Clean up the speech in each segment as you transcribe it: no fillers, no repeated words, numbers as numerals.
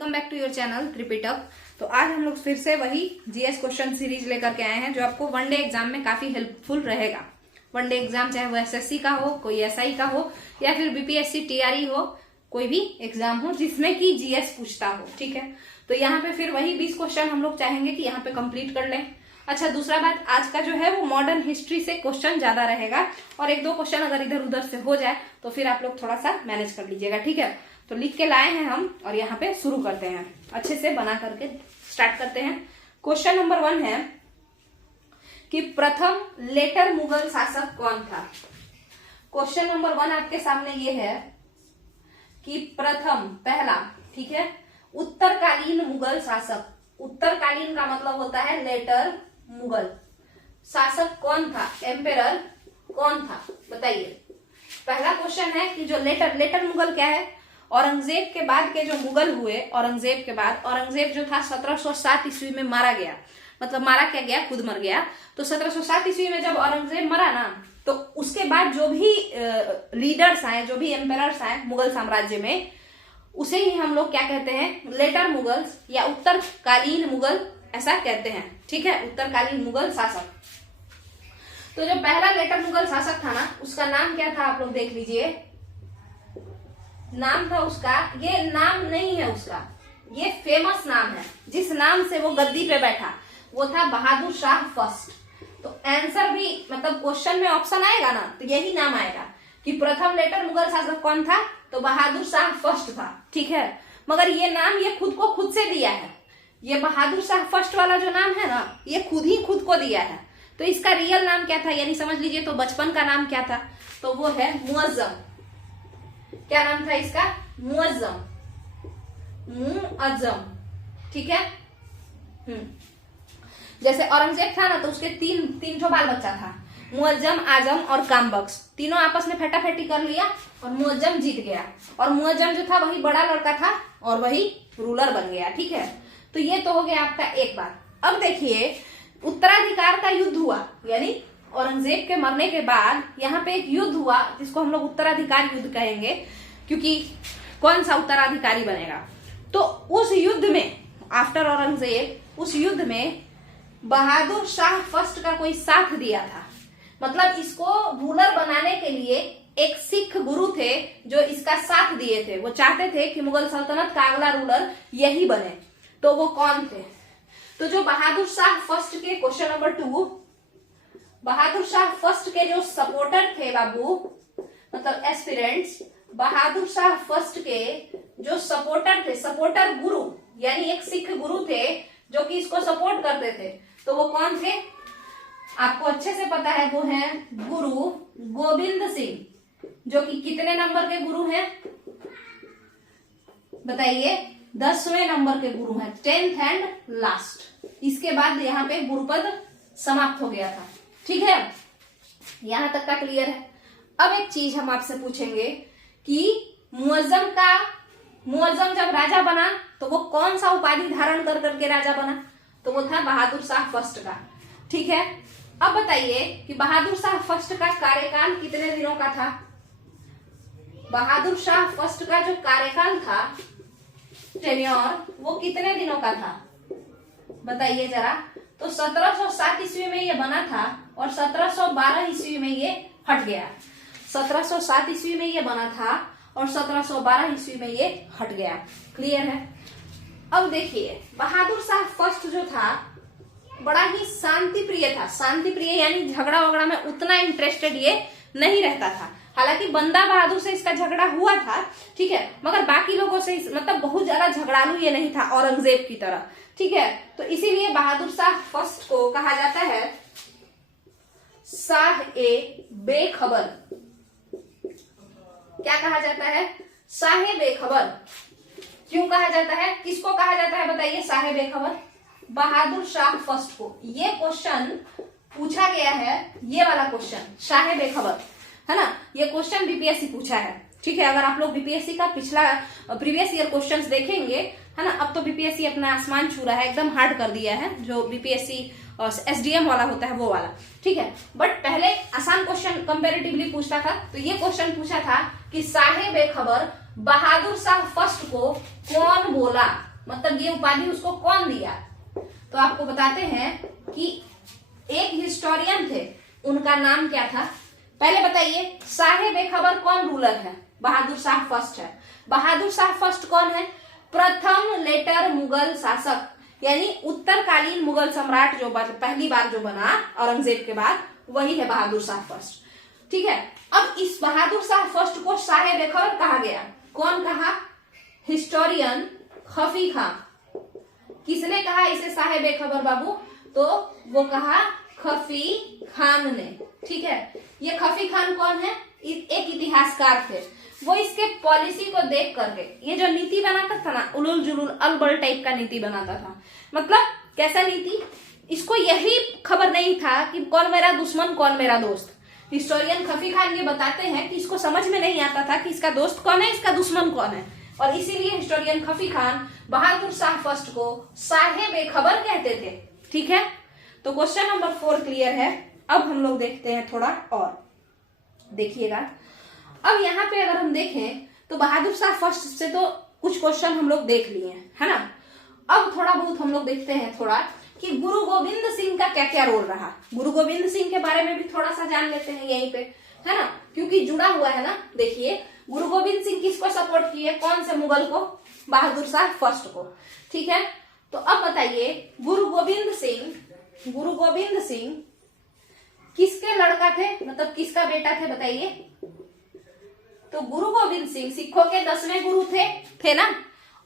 Welcome back to your channel Tripitaka. तो आज हम लोग फिर से वही जीएस क्वेश्चन सीरीज लेकर के आए हैं जो आपको वनडे एग्जाम में काफी हेल्पफुल रहेगा। वनडे एग्जाम चाहे वो एसएससी का हो, कोई एसआई का हो या फिर बीपीएससी टीआरई हो, कोई भी एग्जाम हो जिसमें कि जीएस पूछता हो, ठीक है। तो यहाँ पे फिर वही 20 क्वेश्चन हम लोग चाहेंगे कि यहाँ पे कंप्लीट कर लें। अच्छा, दूसरा बात, आज का जो है वो मॉडर्न हिस्ट्री से क्वेश्चन ज्यादा रहेगा और एक दो क्वेश्चन अगर इधर उधर से हो जाए तो फिर आप लोग थोड़ा सा मैनेज कर लीजिएगा, ठीक है। तो लिख के लाए हैं हम और यहाँ पे शुरू करते हैं, अच्छे से बना करके स्टार्ट करते हैं। क्वेश्चन नंबर 1 है कि प्रथम लेटर मुगल शासक कौन था। क्वेश्चन नंबर 1 आपके सामने ये है कि प्रथम, पहला, ठीक है, उत्तरकालीन मुगल शासक। उत्तरकालीन का मतलब होता है लेटर मुगल शासक कौन था, एम्पेरर कौन था, बताइए। पहला क्वेश्चन है कि जो लेटर मुगल क्या है, औरंगजेब के बाद के जो मुगल हुए, औरंगजेब के बाद, औरंगजेब जो था 1707 ईस्वी में मारा गया, मतलब मारा क्या गया, खुद मर गया। तो 1707 ईस्वी में जब औरंगजेब मरा ना, तो उसके बाद जो भी लीडर्स आए, जो भी एम्पेरर्स आए मुगल साम्राज्य में, उसे ही हम लोग क्या कहते हैं, लेटर मुगल या उत्तरकालीन मुगल ऐसा कहते हैं, ठीक है, उत्तरकालीन मुगल शासक। तो जो पहला लेटर मुगल शासक था ना, उसका नाम क्या था, आप लोग देख लीजिए। नाम था उसका, ये नाम नहीं है उसका, ये फेमस नाम है, जिस नाम से वो गद्दी पे बैठा वो था बहादुर शाह फर्स्ट। तो आंसर भी, मतलब क्वेश्चन में ऑप्शन आएगा ना, तो यही नाम आएगा कि प्रथम लेटर मुगल शासक कौन था, तो बहादुर शाह फर्स्ट था, ठीक है। मगर ये नाम ये खुद को खुद से दिया है, ये बहादुर शाह फर्स्ट वाला जो नाम है ना, ये खुद ही खुद को दिया है। तो इसका रियल नाम क्या था, यानी समझ लीजिए तो बचपन का नाम क्या था, तो वो है मुअज्जम। क्या नाम था इसका, मुअज्जम, मुअज्जम, ठीक है। जैसे औरंगजेब था ना, तो उसके तीन ठो बाल बच्चा था, मुअज्जम, आजम और कामबख्श। तीनों आपस में फटाफटी कर लिया और मुअज्जम जीत गया, और मुअज्जम जो था वही बड़ा लड़का था और वही रूलर बन गया, ठीक है। तो ये तो हो गया आपका एक बात। अब देखिए, उत्तराधिकार का युद्ध हुआ, यानी औरंगजेब के मरने के बाद यहाँ पे एक युद्ध हुआ जिसको हम लोग उत्तराधिकार युद्ध कहेंगे, क्योंकि कौन सा उत्तराधिकारी बनेगा। तो उस युद्ध में, आफ्टर औरंगजेब, उस युद्ध में बहादुर शाह फर्स्ट का कोई साथ दिया था। मतलब इसको रूलर बनाने के लिए एक सिख गुरु थे जो इसका साथ दिए थे। वो चाहते थे कि मुगल सल्तनत का अगला रूलर यही बने। तो वो कौन थे, तो जो बहादुर शाह फर्स्ट के, question number 2, Bahadur Shah first के जो सपोर्टर थे बाबू, मतलब एस्पिरेंट्स, बहादुर शाह फर्स्ट के जो सपोर्टर थे, सपोर्टर गुरु, यानी एक सिख गुरु थे जो कि इसको सपोर्ट करते थे, तो वो कौन थे, आपको अच्छे से पता है, वो है गुरु गोविंद सिंह, जो कि कितने नंबर के गुरु हैं, बताइए, 10वें नंबर के गुरु हैं, 10th एंड लास्ट। इसके बाद यहाँ पे गुरुपद समाप्त हो गया था, ठीक है। यहां तक का क्लियर है। अब एक चीज हम आपसे पूछेंगे कि मुअज्जम जब राजा बना तो वो कौन सा उपाधि धारण कर करके राजा बना, तो वो था बहादुर शाह फर्स्ट का, ठीक है। अब बताइए कि बहादुर शाह फर्स्ट का कार्यकाल कितने दिनों का था। बहादुर शाह फर्स्ट का जो कार्यकाल था, टेन्योर, वो कितने दिनों का था, बताइए जरा। तो 1707 ईस्वी में ये बना था और 1712 ईस्वी में ये हट गया। 1707 ईस्वी में ये बना था और 1712 ईस्वी में ये हट गया, क्लियर है। अब देखिए, बहादुर शाह फर्स्ट जो था बड़ा ही शांति प्रिय था। शांति प्रिय यानी झगड़ा वगड़ा में उतना इंटरेस्टेड ये नहीं रहता था। हालांकि बंदा बहादुर से इसका झगड़ा हुआ था, ठीक है, मगर बाकी लोगों से मतलब बहुत ज्यादा झगड़ालू ये नहीं था औरंगजेब की तरह, ठीक है। तो इसीलिए बहादुर शाह फर्स्ट को कहा जाता है शाह ए बेखबर। क्या कहा जाता है, शाह बेखबर। क्यों कहा जाता है, किसको कहा जाता है, बताइए, शाह बेखबर, बहादुर शाह फर्स्ट को। ये क्वेश्चन पूछा गया है, ये वाला क्वेश्चन, शाह बेखबर, है ना, ये क्वेश्चन बीपीएससी पूछा है, ठीक है। अगर आप लोग बीपीएससी का पिछला प्रीवियस ईयर क्वेश्चंस देखेंगे, है ना, अब तो बीपीएससी अपना आसमान छू रहा है, एकदम हार्ड कर दिया है, जो बीपीएससी एसडीएम वाला होता है वो वाला, ठीक है। बट पहले आसान क्वेश्चन कंपैरेटिवली पूछता था। तो ये क्वेश्चन पूछा था कि शाह बेखबर बहादुर शाह फर्स्ट को कौन बोला, मतलब ये उपाधि उसको कौन दिया? तो आपको बताते हैं कि एक हिस्टोरियन थे, उनका नाम क्या था? पहले बताइए, साहे बेखबर कौन रूलर है? बहादुर शाह फर्स्ट है। बहादुर शाह फर्स्ट कौन है? प्रथम लेटर मुगल शासक, यानी उत्तरकालीन मुगल सम्राट जो पहली बार जो बना औरंगजेब के बाद, वही है बहादुर शाह फर्स्ट। ठीक है, अब इस बहादुर शाह फर्स्ट को शाहे बेखबर कहा गया। कौन कहा? हिस्टोरियन खफी खां। किसने कहा इसे साहे बेखबर बाबू? तो वो कहा खफी खान ने। ठीक है, ये खफी खान कौन है? एक इतिहासकार थे। वो इसके पॉलिसी को देख करके, ये जो नीति बनाता था ना, उलुल जुलुल अलबल टाइप का नीति बनाता था। मतलब कैसा नीति? इसको यही खबर नहीं था कि कौन मेरा दुश्मन कौन मेरा दोस्त। हिस्टोरियन खफी खान ये बताते हैं कि इसको समझ में नहीं आता था कि इसका दोस्त कौन है, इसका दुश्मन कौन है, और इसीलिए हिस्टोरियन खफी खान बहादुर शाह फर्स्ट को साहे बेखबर कहते थे। ठीक है, तो क्वेश्चन नंबर 4 क्लियर है। अब हम लोग देखते हैं थोड़ा और, देखिएगा। अब यहाँ पे अगर हम देखें तो बहादुर शाह फर्स्ट से तो कुछ क्वेश्चन हम लोग देख लिए हैं, है ना। अब थोड़ा बहुत हम लोग देखते हैं थोड़ा कि गुरु गोविंद सिंह का क्या क्या रोल रहा। गुरु गोविंद सिंह के बारे में भी थोड़ा सा जान लेते हैं यहीं पे, है ना, क्योंकि जुड़ा हुआ है ना। देखिए, गुरु गोविंद सिंह किसको सपोर्ट किए? कौन से मुगल को? बहादुर शाह फर्स्ट को। ठीक है, तो अब बताइए, गुरु गोविंद सिंह किसके लड़का थे, मतलब किसका बेटा थे? बताइए। तो गुरु गोविंद सिंह सिखों के 10वें गुरु थे ना।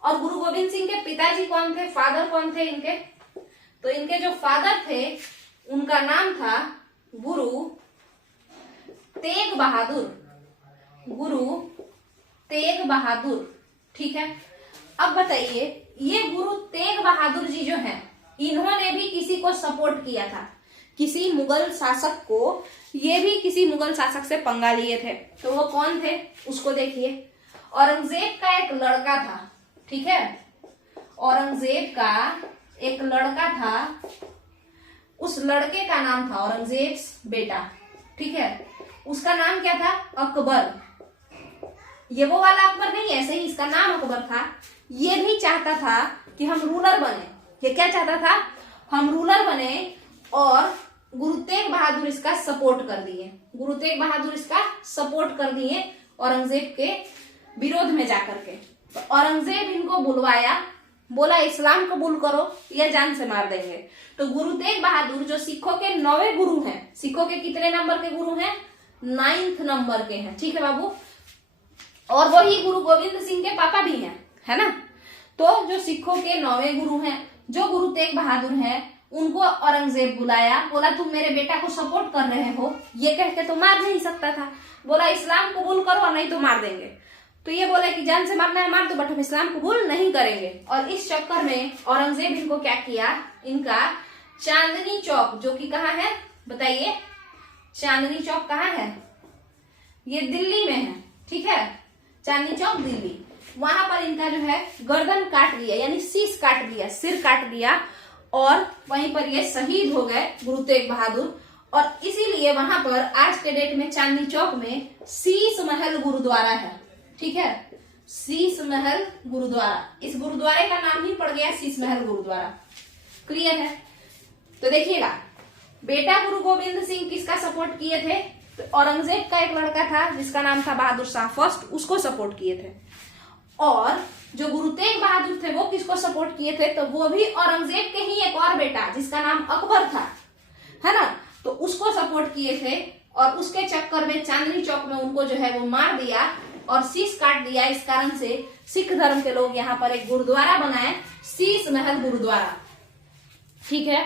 और गुरु गोविंद सिंह के पिताजी कौन थे? फादर कौन थे इनके? तो इनके जो फादर थे उनका नाम था गुरु तेग बहादुर। ठीक है, अब बताइए, ये गुरु तेग बहादुर जी जो हैं, इन्होंने भी किसी को सपोर्ट किया था, किसी मुगल शासक को। ये भी किसी मुगल शासक से पंगा लिए थे। तो वो कौन थे? उसको देखिए। औरंगजेब का एक लड़का था। ठीक है, औरंगजेब का एक लड़का था, उस लड़के का नाम था औरंगजेब बेटा। ठीक है, उसका नाम क्या था? अकबर। ये वो वाला अकबर नहीं, ऐसे ही इसका नाम अकबर था। ये भी चाहता था कि हम रूलर बने। ये क्या चाहता था? हम रूलर बने, और गुरु तेग बहादुर इसका सपोर्ट कर दिए औरंगजेब के विरोध में जाकर के। तो औरंगजेब इनको बुलवाया, बोला इस्लाम कबूल करो या जान से मार देंगे। तो गुरु तेग बहादुर जो सिखों के 9वें गुरु हैं, सिखों के कितने नंबर के गुरु हैं? 9th नंबर के हैं। ठीक है बाबू, और वही गुरु गोविंद सिंह के पापा भी हैं, है ना। तो जो सिखों के 9वें गुरु हैं, जो गुरु तेग बहादुर हैं, उनको औरंगजेब बुलाया, बोला तुम मेरे बेटा को सपोर्ट कर रहे हो, ये कह के तो मार नहीं सकता था। बोला इस्लाम कबूल करो नहीं तो मार देंगे। तो ये बोला कि जान से मारना है मार दो, बट हम इस्लाम कबूल नहीं करेंगे। और इस चक्कर में औरंगजेब इनको क्या किया? इनका चांदनी चौक, जो कि कहाँ है बताइए? चांदनी चौक कहाँ है? ये दिल्ली में है। ठीक है, चांदनी चौक दिल्ली, वहां पर इनका जो है गर्दन काट दिया, यानी शीश काट दिया, सिर काट दिया, और वहीं पर ये शहीद हो गए गुरु तेग बहादुर। और इसीलिए वहां पर आज के डेट में चांदनी चौक में शीश महल गुरुद्वारा है। ठीक है, शीश महल गुरुद्वारा, इस गुरुद्वारे का नाम ही पड़ गया शीश महल गुरुद्वारा। क्लियर है? तो देखिएगा, बेटा गुरु गोविंद सिंह किसका सपोर्ट किए थे? तो औरंगजेब का एक लड़का था जिसका नाम था बहादुर शाह फर्स्ट, उसको सपोर्ट किए थे। और जो गुरु तेग बहादुर थे वो किसको सपोर्ट किए थे? तो वो भी औरंगजेब के ही एक और बेटा जिसका नाम अकबर था, है ना, तो उसको सपोर्ट किए थे। और उसके चक्कर में चांदनी चौक में उनको जो है वो मार दिया और शीश काट दिया। इस कारण से सिख धर्म के लोग यहाँ पर एक गुरुद्वारा बनाए, शीश महल गुरुद्वारा। ठीक है,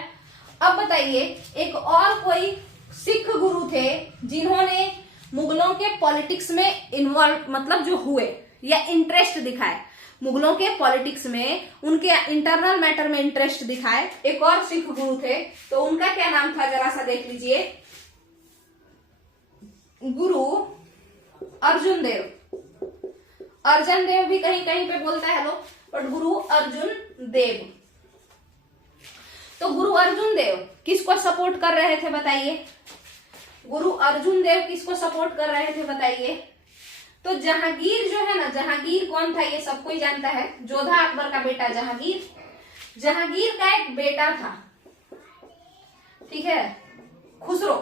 अब बताइए, एक और कोई सिख गुरु थे जिन्होंने मुगलों के पॉलिटिक्स में इन्वॉल्व, मतलब जो हुए या इंटरेस्ट दिखाए, मुगलों के पॉलिटिक्स में, उनके इंटरनल मैटर में इंटरेस्ट दिखाए। एक और सिख गुरु थे, तो उनका क्या नाम था? जरा सा देख लीजिए, गुरु अर्जुन देव। अर्जुन देव भी कहीं कहीं पे बोलता है लोग, बट गुरु अर्जुन देव। तो गुरु अर्जुन देव किसको सपोर्ट कर रहे थे बताइए? गुरु अर्जुन देव किसको सपोर्ट कर रहे थे बताइए? तो जहांगीर जो है ना, जहांगीर कौन था ये सबको ही जानता है, जोधा अकबर का बेटा जहांगीर। जहांगीर का एक बेटा था, ठीक है, खुसरो।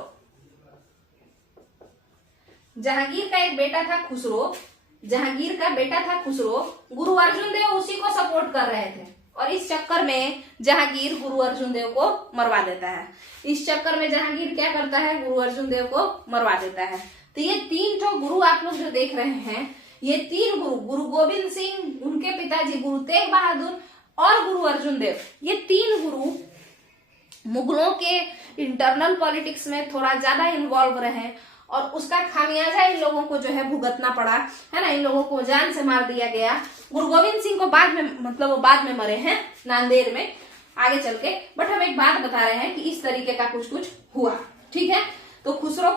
जहांगीर का एक बेटा था खुसरो, जहांगीर का बेटा था खुसरो। गुरु अर्जुन देव उसी को सपोर्ट कर रहे थे और इस चक्कर में जहांगीर गुरु अर्जुन देव को मरवा देता है। इस चक्कर में जहांगीर क्या करता है, गुरु अर्जुन देव को मरवा देता है। तो ये 3 जो गुरु आप लोग जो देख रहे हैं, ये 3 गुरु, गुरु गोविंद सिंह, उनके पिताजी गुरु तेग बहादुर और गुरु अर्जुन देव, ये 3 गुरु मुगलों के इंटरनल पॉलिटिक्स में थोड़ा ज्यादा इन्वॉल्व रहे और उसका खामियाजा इन लोगों को जो है भुगतना पड़ा, है ना। इन लोगों को जान से मार दिया गया। गुरु गोविंद सिंह को बाद में, मतलब वो बाद में मरे हैं नांदेड़ में आगे चल के, बट हम एक बात बता रहे हैं कि इस तरीके का कुछ कुछ हुआ, ठीक है। तो खुसरो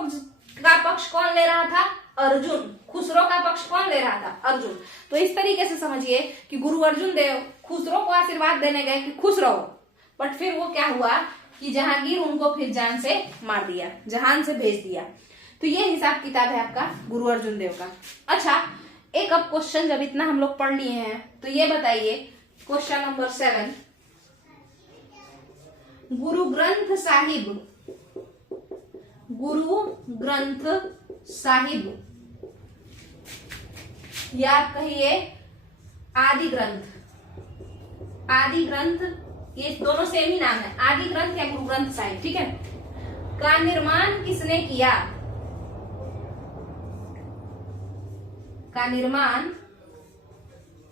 का पक्ष कौन ले रहा था, अर्जुन। खुसरो का पक्ष कौन ले रहा था, अर्जुन। तो इस तरीके से समझिए कि गुरु अर्जुन देव खुसरो को आशीर्वाद देने गए कि खुश रहो, बट फिर वो क्या हुआ कि जहांगीर उनको फिर जान से मार दिया, जहान से भेज दिया। तो ये हिसाब किताब है आपका गुरु अर्जुन देव का। अच्छा, एक अब क्वेश्चन जब इतना हम लोग पढ़ लिए हैं तो ये बताइए, क्वेश्चन नंबर 7, गुरु ग्रंथ साहिब, गुरु ग्रंथ साहिब या आप कहिए आदि ग्रंथ, आदि ग्रंथ, ये दोनों सेम ही नाम है, आदि ग्रंथ या गुरु ग्रंथ साहिब, ठीक है, का निर्माण किसने किया, का निर्माण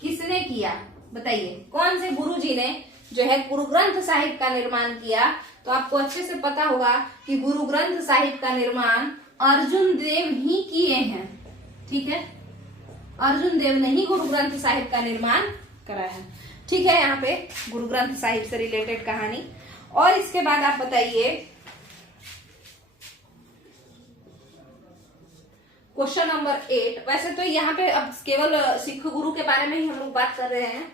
किसने किया, बताइए। कौन से गुरु जी ने जो है गुरु ग्रंथ साहिब का निर्माण किया। तो आपको अच्छे से पता होगा कि गुरु ग्रंथ साहिब का निर्माण अर्जुन देव ही किए हैं, ठीक है। अर्जुन देव ने ही गुरु ग्रंथ साहिब का निर्माण करा है, ठीक है। यहाँ पे गुरु ग्रंथ साहिब से रिलेटेड कहानी। और इसके बाद आप बताइए क्वेश्चन नंबर 8। वैसे तो यहाँ पे अब केवल सिख गुरु के बारे में ही हम लोग बात कर रहे हैं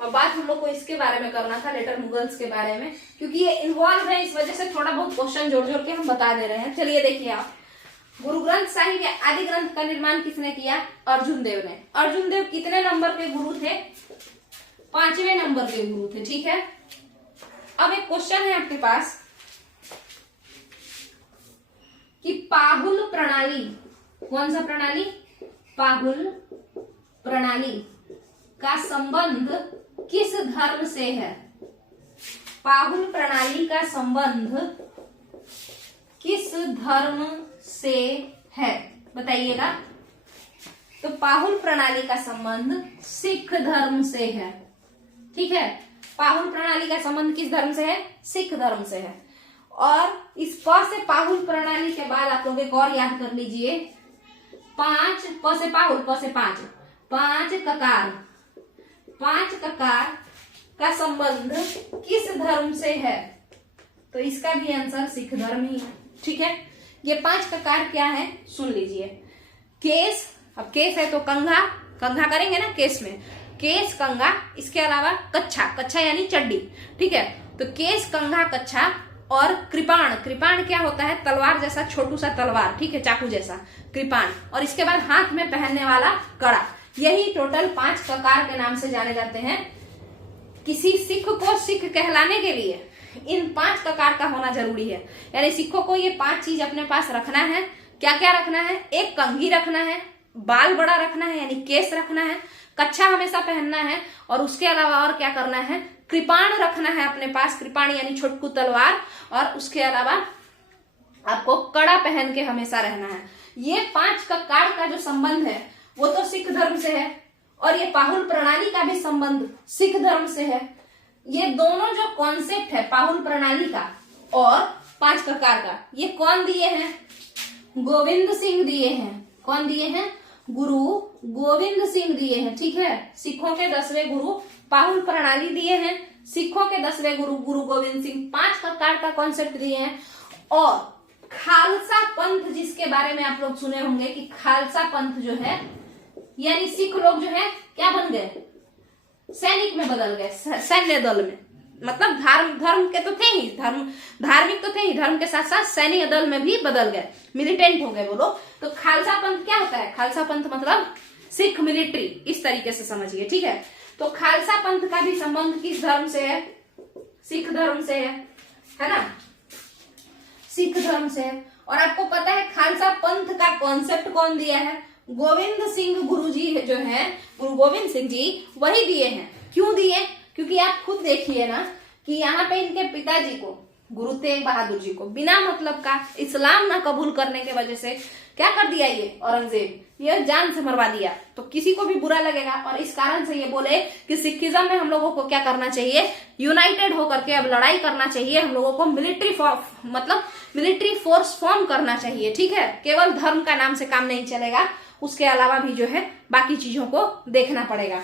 और बात हम लोग को इसके बारे में करना था, लेटर मुगल्स के बारे में, क्योंकि ये इन्वॉल्व है, इस वजह से थोड़ा बहुत क्वेश्चन जोड़ जोड़ के हम बता दे रहे हैं। चलिए देखिए आप, गुरु ग्रंथ साहिब या आदि ग्रंथ का निर्माण किसने किया, अर्जुन देव ने। अर्जुन देव कितने नंबर के गुरु थे, 5वें नंबर के गुरु थे, ठीक है। अब एक क्वेश्चन है आपके पास कि पाहुल प्रणाली, कौन सा प्रणाली, पाहुल प्रणाली का संबंध किस धर्म से है, पाहुल प्रणाली का संबंध किस धर्म से है, बताइएगा। तो पाहुल प्रणाली का संबंध सिख धर्म से है, ठीक है। पाहुल प्रणाली का संबंध किस धर्म से है, सिख धर्म से है। और इस प से पाहुल प्रणाली के बाद आप लोग एक और याद कर लीजिए, 5 प से पाहुल, प से 5, 5 ककार, 5 ककार का संबंध किस धर्म से है, तो इसका भी आंसर सिख धर्म ही है, ठीक है। ये 5 ककार क्या है सुन लीजिए। केस, अब केस है तो कंघा, कंघा करेंगे ना केस में, केस कंघा, इसके अलावा कच्छा, कच्छा यानी चड्डी, ठीक है। तो केस कंघा कच्छा और कृपाण, कृपाण क्या होता है, तलवार जैसा छोटू सा तलवार, ठीक है, चाकू जैसा कृपाण, और इसके बाद हाथ में पहनने वाला कड़ा। यही टोटल 5 ककार के नाम से जाने जाते हैं। किसी सिख को सिख कहलाने के लिए इन 5 ककार का होना जरूरी है, यानी सिखों को ये 5 चीज अपने पास रखना है। क्या क्या रखना है, एक कंघी रखना है, बाल बड़ा रखना है यानी केस रखना है, कच्छा हमेशा पहनना है, और उसके अलावा और क्या करना है, कृपाण रखना है अपने पास, कृपाण यानी छोटकू तलवार, और उसके अलावा आपको कड़ा पहन के हमेशा रहना है। ये 5 ककार का जो संबंध है वो तो सिख धर्म से है, और ये पाहुल प्रणाली का भी संबंध सिख धर्म से है। ये दोनों जो कॉन्सेप्ट है पाहुल प्रणाली का और 5 ककार का, ये कौन दिए हैं, गोविंद सिंह दिए हैं। कौन दिए हैं, गुरु गोविंद सिंह दिए हैं, ठीक है। सिखों के 10वें गुरु पाहुल प्रणाली दिए हैं, सिखों के 10वें गुरु गुरु गोविंद सिंह 5 ककार का कॉन्सेप्ट दिए हैं। और खालसा पंथ जिसके बारे में आप लोग सुने होंगे कि खालसा पंथ जो है, यानी सिख लोग जो है क्या बन गए, सैनिक में बदल गए, सैन्य दल में, मतलब धर्म के तो थे ही, धार्मिक तो थे ही, धर्म के साथ साथ सैन्य दल में भी बदल गए, मिलिटेंट हो गए वो लोग। तो खालसा पंथ क्या होता है? खालसा पंथ मतलब सिख मिलिट्री, इस तरीके से समझिए, ठीक है। तो खालसा पंथ का भी संबंध किस धर्म से है? सिख धर्म से है ना, सिख धर्म से है। और आपको पता है खालसा पंथ का कॉन्सेप्ट कौन दिया है? गोविंद सिंह गुरुजी जो है, गुरु गोविंद सिंह जी वही दिए हैं। क्यों दिए? क्योंकि आप खुद देखिए ना कि यहाँ पे इनके पिताजी को, गुरु तेग बहादुर जी को, बिना मतलब का इस्लाम ना कबूल करने के वजह से क्या कर दिया ये औरंगजेब, ये जान से मरवा दिया। तो किसी को भी बुरा लगेगा, और इस कारण से ये बोले कि सिखिज्म में हम लोगों को क्या करना चाहिए? यूनाइटेड होकर के अब लड़ाई करना चाहिए, हम लोगों को मिलिट्री फोर्स फॉर्म करना चाहिए, ठीक है। केवल धर्म का नाम से काम नहीं चलेगा, उसके अलावा भी जो है बाकी चीजों को देखना पड़ेगा।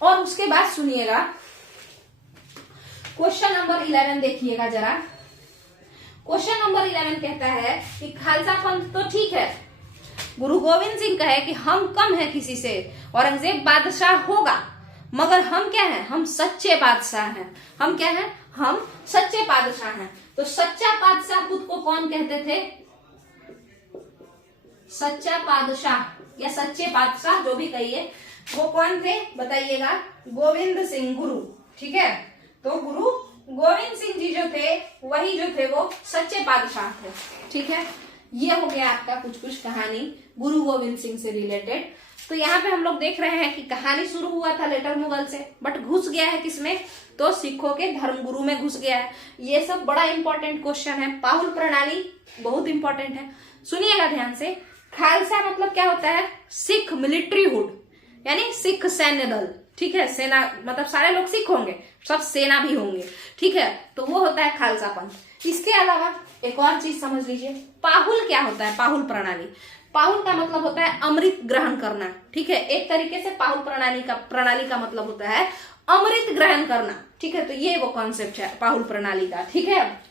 और उसके बाद सुनिएगा क्वेश्चन नंबर 11 देखिएगा जरा। क्वेश्चन नंबर 11 कहता है कि खालसा पंथ तो ठीक है, गुरु गोविंद सिंह कहे कि हम कम है किसी से, औरंगजेब बादशाह होगा, मगर हम क्या हैं? हम सच्चे बादशाह हैं। हम क्या हैं? हम सच्चे बादशाह हैं। तो सच्चा बादशाह खुद को कौन कहते थे? सच्चा बादशाह या सच्चे बादशाह जो भी कहिए, वो कौन थे बताइएगा? गोविंद सिंह गुरु, ठीक है। तो गुरु गोविंद सिंह जी जो थे वही जो थे वो सच्चे बादशाह थे, ठीक है। ये हो गया आपका कुछ कहानी गुरु गोविंद सिंह से रिलेटेड। तो यहाँ पे हम लोग देख रहे हैं कि कहानी शुरू हुआ था लेटर मुगल से, बट घुस गया है किसमें? तो सिखों के धर्म गुरु में घुस गया है। ये सब बड़ा इंपॉर्टेंट क्वेश्चन है। पाहुल प्रणाली बहुत इंपॉर्टेंट है, सुनिएगा ध्यान से। खालसा मतलब क्या होता है? सिख मिलिट्री हुड, यानी सिख सैन्य दल, ठीक है। सेना मतलब सारे लोग सिख होंगे, सब सेना भी होंगे, ठीक है। तो वो होता है खालसा पंथ। इसके अलावा एक और चीज समझ लीजिए, पाहुल क्या होता है? पाहुल प्रणाली, पाहुल का मतलब होता है अमृत ग्रहण करना, ठीक है। एक तरीके से पाहुल प्रणाली का मतलब होता है अमृत ग्रहण करना, ठीक है। तो ये वो कॉन्सेप्ट है पाहुल प्रणाली का, ठीक है।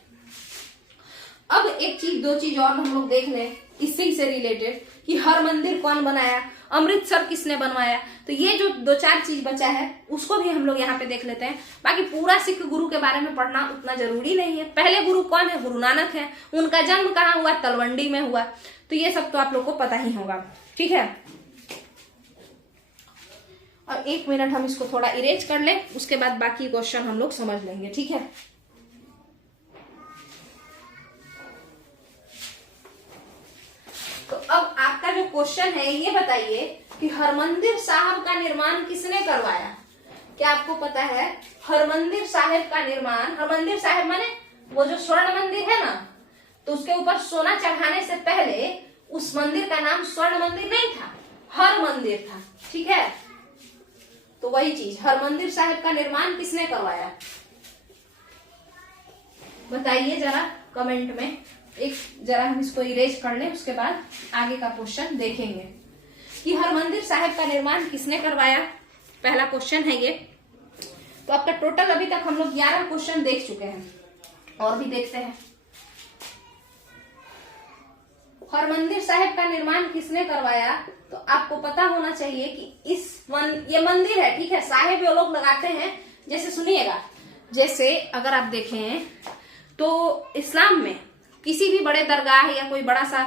अब एक चीज दो चीज और हम लोग देख लें इसी से रिलेटेड कि हर मंदिर कौन बनाया, अमृतसर किसने बनवाया। तो ये जो दो चार चीज बचा है उसको भी हम लोग यहाँ पे देख लेते हैं। बाकी पूरा सिख गुरु के बारे में पढ़ना उतना जरूरी नहीं है। पहले गुरु कौन है? गुरु नानक है। उनका जन्म कहाँ हुआ? तलवंडी में हुआ। तो ये सब तो आप लोग को पता ही होगा, ठीक है। और 1 मिनट हम इसको थोड़ा इरेज कर लें, उसके बाद बाकी क्वेश्चन हम लोग समझ लेंगे, ठीक है। तो अब आपका जो क्वेश्चन है ये बताइए कि हरमंदिर साहब का निर्माण किसने करवाया? क्या आपको पता है हरमंदिर साहिब का निर्माण? हरमंदिर साहिब माने वो जो स्वर्ण मंदिर है ना, तो उसके ऊपर सोना चढ़ाने से पहले उस मंदिर का नाम स्वर्ण मंदिर नहीं था, हर मंदिर था, ठीक है। तो वही चीज, हरमंदिर साहिब का निर्माण किसने करवाया? बताइए जरा कमेंट में। एक जरा हम इसको इरेज कर लें, उसके बाद आगे का क्वेश्चन देखेंगे कि हरमंदिर साहिब का निर्माण किसने करवाया। पहला क्वेश्चन है ये। तो आपका टोटल अभी तक हम लोग 11 क्वेश्चन देख चुके हैं, और भी देखते हैं। हरमंदिर साहिब का निर्माण किसने करवाया? तो आपको पता होना चाहिए कि ये मंदिर है, ठीक है। साहिब ये लोग लगाते हैं, जैसे सुनिएगा, जैसे अगर आप देखें तो इस्लाम में किसी भी बड़े दरगाह या कोई बड़ा सा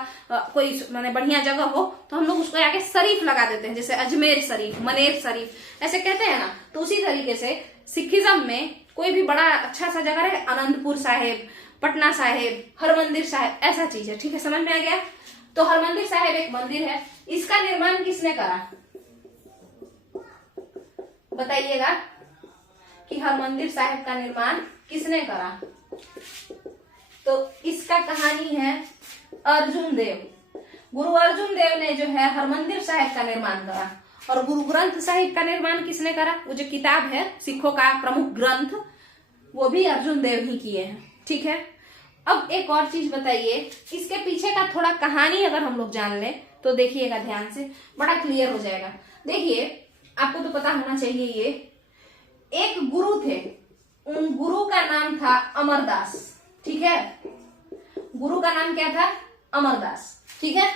कोई माने बढ़िया जगह हो तो हम लोग उसको आगे शरीफ लगा देते हैं, जैसे अजमेर शरीफ, मनेर शरीफ, ऐसे कहते हैं ना। तो उसी तरीके से सिखिज्म में कोई भी बड़ा अच्छा सा जगह रहे, अनंतपुर साहिब, पटना साहिब, हरमंदिर साहिब, ऐसा चीज है, ठीक है। समझ में आ गया? तो हरमंदिर साहिब एक मंदिर है, इसका निर्माण किसने करा? बताइएगा कि हरमंदिर साहिब का निर्माण किसने करा? तो इसका कहानी है अर्जुन देव। गुरु अर्जुन देव ने जो है हरमंदिर साहिब का निर्माण करा। और गुरु ग्रंथ साहिब का निर्माण किसने करा? वो जो किताब है सिखों का प्रमुख ग्रंथ, वो भी अर्जुन देव ही किए हैं, ठीक है। अब एक और चीज बताइए, इसके पीछे का थोड़ा कहानी अगर हम लोग जान लें तो देखिएगा ध्यान से, बड़ा क्लियर हो जाएगा। देखिए आपको तो पता होना चाहिए, ये एक गुरु थे, उन गुरु का नाम था अमरदास, ठीक है। गुरु का नाम क्या था? अमरदास, ठीक है।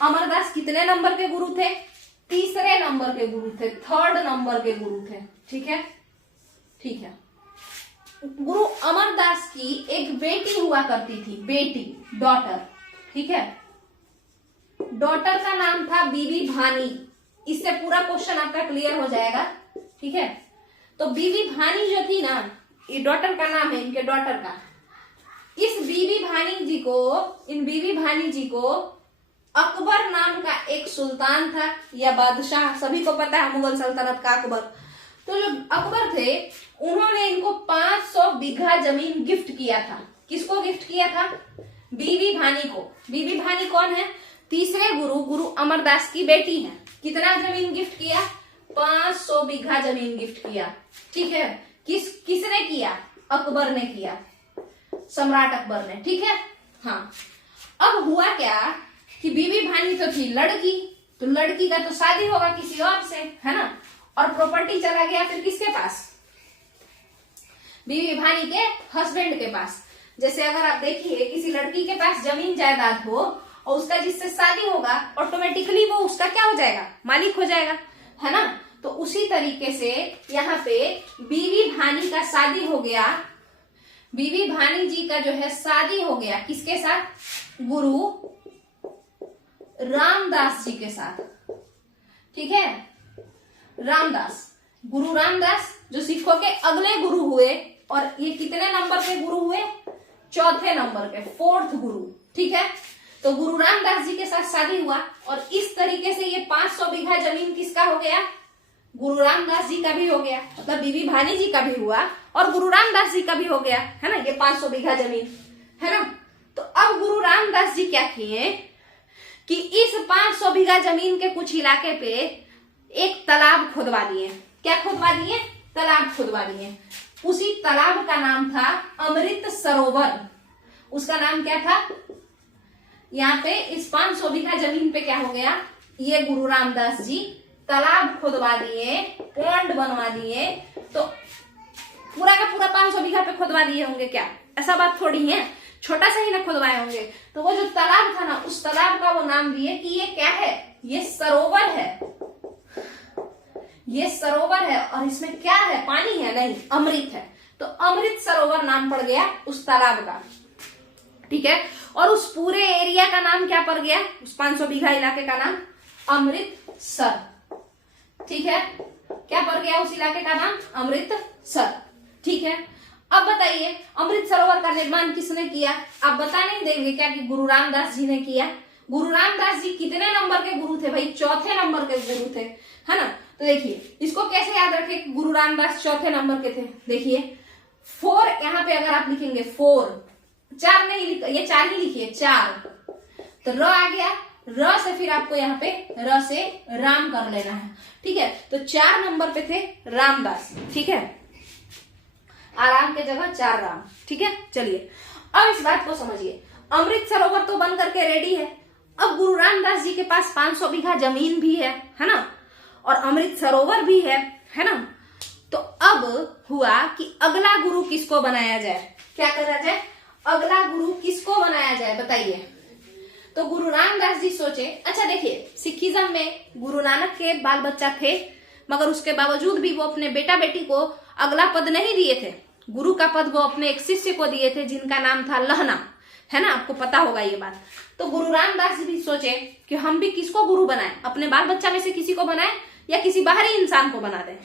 अमरदास कितने नंबर के गुरु थे? तीसरे नंबर के गुरु थे, 3rd नंबर के गुरु थे, ठीक है, ठीक है। गुरु अमरदास की एक बेटी हुआ करती थी, बेटी, डॉटर, ठीक है। डॉटर का नाम था बीबी भानी। इससे पूरा क्वेश्चन आपका क्लियर हो जाएगा, ठीक है। तो बीबी भानी जो थी ना, ये डॉटर का नाम है, इनके डॉटर का। इन बीबी भानी जी को अकबर नाम का एक सुल्तान था या बादशाह, सभी को पता है मुगल सल्तनत का अकबर। तो जो अकबर थे उन्होंने इनको 500 बीघा जमीन गिफ्ट किया था। किसको गिफ्ट किया था? बीबी भानी को। बीबी भानी कौन है? तीसरे गुरु अमरदास की बेटी है। कितना जमीन गिफ्ट किया? 500 बीघा जमीन गिफ्ट किया, ठीक है। किसने किया? अकबर ने किया, सम्राट अकबर ने, ठीक है। हाँ, अब हुआ क्या कि बीबी भानी तो थी लड़की, तो लड़की का तो शादी होगा किसी और से, है ना। और प्रॉपर्टी चला गया फिर किसके पास? बीबी भानी के हस्बैंड के पास। जैसे अगर आप देखिए किसी लड़की के पास जमीन जायदाद हो और उसका जिससे शादी होगा, ऑटोमेटिकली वो उसका क्या हो जाएगा? मालिक हो जाएगा, है ना। तो उसी तरीके से यहाँ पे बीबी भानी का शादी हो गया। बीबी भानी जी का जो है शादी हो गया किसके साथ? गुरु रामदास जी के साथ, ठीक है। रामदास, गुरु रामदास जो सिखों के अगले गुरु हुए, और ये कितने नंबर के गुरु हुए? चौथे नंबर के, 4th गुरु, ठीक है। तो गुरु रामदास जी के साथ शादी हुआ और इस तरीके से ये 500 बीघा जमीन किसका हो गया? गुरु रामदास जी का भी हो गया, मतलब बीबी भानी जी का भी हुआ और गुरु रामदास जी का भी हो गया, है ना। ये 500 बीघा जमीन, है ना। तो अब गुरु रामदास जी क्या किए कि इस 500 बीघा जमीन के कुछ इलाके पे एक तालाब खुदवा दिए। क्या खुदवा दिए? तालाब खुदवा दिए। उसी तालाब का नाम था अमृत सरोवर। उसका नाम क्या था? यहाँ पे इस 500 बीघा जमीन पे क्या हो गया? ये गुरु रामदास जी तालाब खुदवा दिए, पॉन्ड बनवा दिए। तो पूरा का पूरा 500 बीघा पे खुदवा दिए होंगे क्या? ऐसा बात थोड़ी है, छोटा सा ही ना खुदवाए होंगे। तो वो जो तालाब था ना, उस तालाब का वो नाम दिए कि ये क्या है? ये सरोवर है, ये सरोवर है। और इसमें क्या है? पानी है? नहीं, अमृत है। तो अमृत सरोवर नाम पड़ गया उस तालाब का, ठीक है। और उस पूरे एरिया का नाम क्या पड़ गया? उस 500 बीघा इलाके का नाम अमृतसर, ठीक है। क्या पड़ गया उस इलाके का नाम? अमृतसर, ठीक है। अब बताइए अमृत सरोवर का निर्माण किसने किया? आप बता नहीं देंगे क्या कि गुरु रामदास जी ने किया? गुरु रामदास जी कितने नंबर के गुरु थे भाई? चौथे नंबर के गुरु थे, है ना। तो देखिए इसको कैसे याद रखे कि गुरु रामदास चौथे नंबर के थे? देखिए 4 यहाँ पे अगर आप लिखेंगे 4, 4 नहीं ये 4 ही लिखिए, 4। तो र आ गया, र से फिर आपको यहाँ पे र से राम कर लेना है, ठीक है। तो 4 नंबर पे थे रामदास, ठीक है। आराम के जगह 4 राम, ठीक है। चलिए अब इस बात को समझिए, अमृत सरोवर तो बन करके रेडी है। अब गुरु रामदास जी के पास 500 बीघा जमीन भी है ना, और अमृत सरोवर भी है ना। तो अब हुआ कि अगला गुरु किसको बनाया जाए? क्या करा जाए? अगला गुरु किसको बनाया जाए बताइए। तो गुरु रामदास जी सोचे, अच्छा देखिए सिखिज्म में गुरु नानक के बाल बच्चा थे, मगर उसके बावजूद भी वो अपने बेटा बेटी को अगला पद नहीं दिए थे। गुरु का पद वो अपने एक शिष्य को दिए थे जिनका नाम था लहना, है ना। आपको पता होगा ये बात। तो गुरु रामदास जी भी सोचे कि हम भी किसको गुरु बनाएं, अपने बाल बच्चा में से किसी को बनाएं या किसी बाहरी इंसान को बना दें।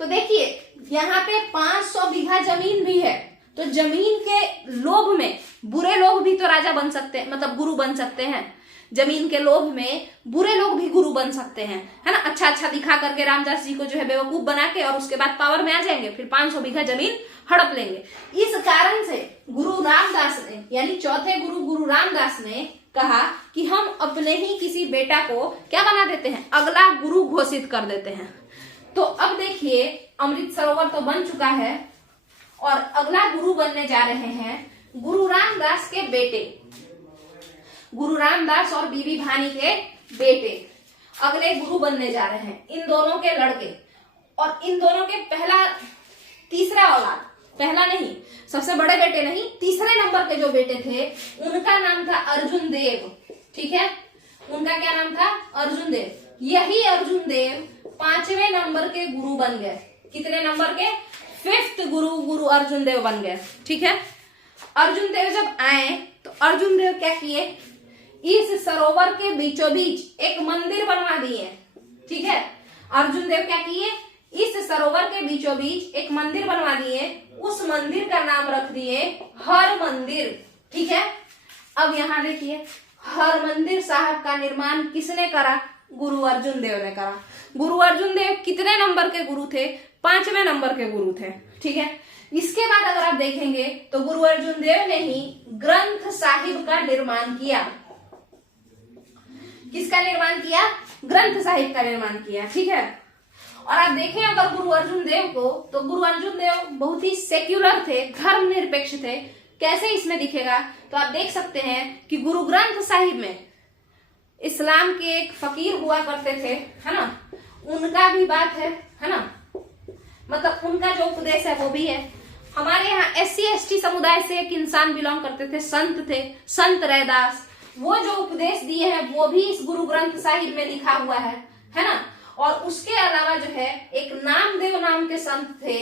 तो देखिए यहाँ पे 500 बीघा जमीन भी है, तो जमीन के लोभ में बुरे लोग भी तो राजा बन सकते हैं, मतलब गुरु बन सकते हैं। जमीन के लोभ में बुरे लोग भी गुरु बन सकते हैं, है ना। अच्छा अच्छा दिखा करके रामदास जी को जो है बेवकूफ बना के और उसके बाद पावर में आ जाएंगे, फिर 500 बीघा जमीन हड़प लेंगे। इस कारण से गुरु रामदास ने, यानी चौथे गुरु रामदास ने कहा कि हम अपने ही किसी बेटा को क्या बना देते हैं? अगला गुरु घोषित कर देते हैं। तो अब देखिए अमृत सरोवर तो बन चुका है और अगला गुरु बनने जा रहे हैं गुरु रामदास के बेटे, गुरु रामदास और बीबी भानी के बेटे अगले गुरु बनने जा रहे हैं। इन दोनों के लड़के, और इन दोनों के तीसरा औलाद, पहला नहीं, सबसे बड़े बेटे नहीं, तीसरे नंबर के जो बेटे थे उनका नाम था अर्जुन देव, ठीक है। उनका क्या नाम था? अर्जुन देव। यही अर्जुन देव 5वें नंबर के गुरु बन गए। कितने नंबर के? 5th गुरु अर्जुन देव बन गए। ठीक है, अर्जुन देव जब आए तो अर्जुन देव क्या किए, इस सरोवर के बीचों बीच एक मंदिर बनवा दिए। ठीक है, अर्जुन देव क्या किए, इस सरोवर के बीचों बीच एक मंदिर बनवा दिए, उस मंदिर का नाम रख दिए हर मंदिर। ठीक है, अब यहाँ देखिए, हर मंदिर साहब का निर्माण किसने करा, गुरु अर्जुन देव ने करा। गुरु अर्जुन देव कितने नंबर के गुरु थे, 5वें नंबर के गुरु थे। ठीक है, इसके बाद अगर आप देखेंगे तो गुरु अर्जुन देव ने ही ग्रंथ साहिब का निर्माण किया। किसका निर्माण किया, ग्रंथ साहिब का निर्माण किया। ठीक है, और आप देखें अगर गुरु अर्जुन देव को, तो गुरु अर्जुन देव बहुत ही सेक्युलर थे, धर्मनिरपेक्ष थे। कैसे इसमें दिखेगा, तो आप देख सकते हैं कि गुरु ग्रंथ साहिब में इस्लाम के एक फकीर हुआ करते थे, है ना, उनका भी बात है ना, मतलब उनका जो उपदेश है वो भी है। हमारे यहाँ SC/ST समुदाय से एक इंसान बिलोंग करते थे, संत थे, संत रैदास, वो जो उपदेश दिए हैं वो भी इस गुरु ग्रंथ साहिब में लिखा हुआ है ना। और उसके अलावा जो है एक नामदेव नाम के संत थे,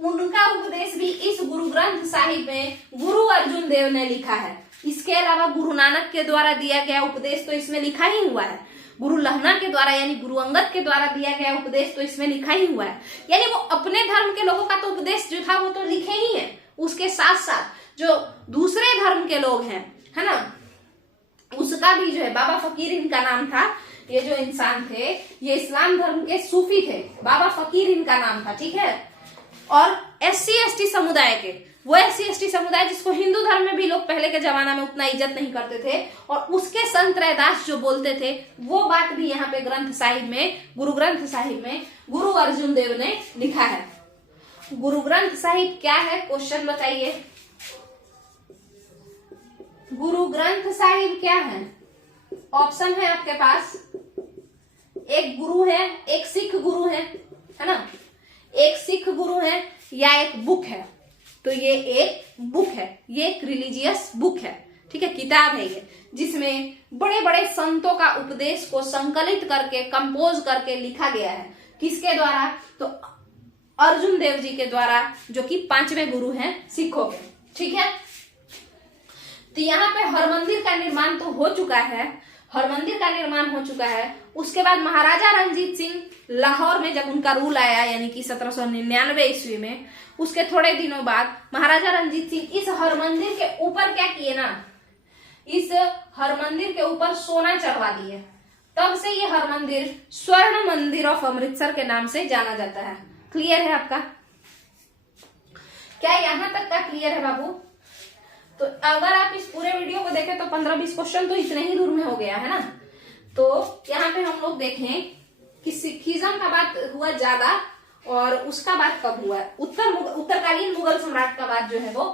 उनका उपदेश भी इस गुरु ग्रंथ साहिब में गुरु अर्जुन देव ने लिखा है। इसके अलावा गुरु नानक के द्वारा दिया गया उपदेश तो इसमें लिखा ही हुआ है, गुरु लहना के द्वारा यानी गुरु अंगद के द्वारा दिया गया उपदेश तो इसमें लिखा ही हुआ है। यानी वो अपने धर्म के लोगों का तो उपदेश जो था वो तो लिखे ही है, उसके साथ साथ जो दूसरे धर्म के लोग हैं, है ना, उसका भी जो है, बाबा फकीर इनका नाम था, ये जो इंसान थे ये इस्लाम धर्म के सूफी थे, बाबा फकीर इनका नाम था। ठीक है, और SC/ST समुदाय के, वो SC/ST समुदाय जिसको हिंदू धर्म में भी लोग पहले के जमाना में उतना इज्जत नहीं करते थे, और उसके संत रैदास जो बोलते थे वो बात भी यहाँ पे ग्रंथ साहिब में, गुरु ग्रंथ साहिब में गुरु अर्जुन देव ने लिखा है। गुरु ग्रंथ साहिब क्या है, क्वेश्चन बताइए, गुरु ग्रंथ साहिब क्या है? ऑप्शन है आपके पास, एक गुरु है, एक सिख गुरु है ना, एक सिख गुरु है या एक बुक है। तो ये एक बुक है, ये एक रिलीजियस बुक है। ठीक है, किताब है ये, जिसमें बड़े बड़े संतों का उपदेश को संकलित करके, कंपोज करके लिखा गया है। किसके द्वारा? तो अर्जुन देव जी के द्वारा, जो कि 5वें गुरु हैं सिखों के। ठीक है, तो यहाँ पे हरमंदिर का निर्माण तो हो चुका है, हरमंदिर का निर्माण हो चुका है। उसके बाद महाराजा रणजीत सिंह लाहौर में जब उनका रूल आया, यानी कि 1799 ईस्वी में, उसके थोड़े दिनों बाद महाराजा रणजीत सिंह इस हरमंदिर के ऊपर क्या किए ना, इस हरमंदिर के ऊपर सोना चढ़वा दिए। तब से ये हरमंदिर स्वर्ण मंदिर ऑफ अमृतसर के नाम से जाना जाता है। क्लियर है आपका? क्या यहां तक का क्लियर है बाबू? तो अगर आप इस पूरे वीडियो को देखें तो 15-20 क्वेश्चन तो इतने ही दूर में हो गया है ना। तो यहाँ पे हम लोग देखें कि सिखिज्म का बात हुआ ज्यादा, और उसका बात कब हुआ है, उत्तरकालीन मुगल सम्राट का बात जो है वो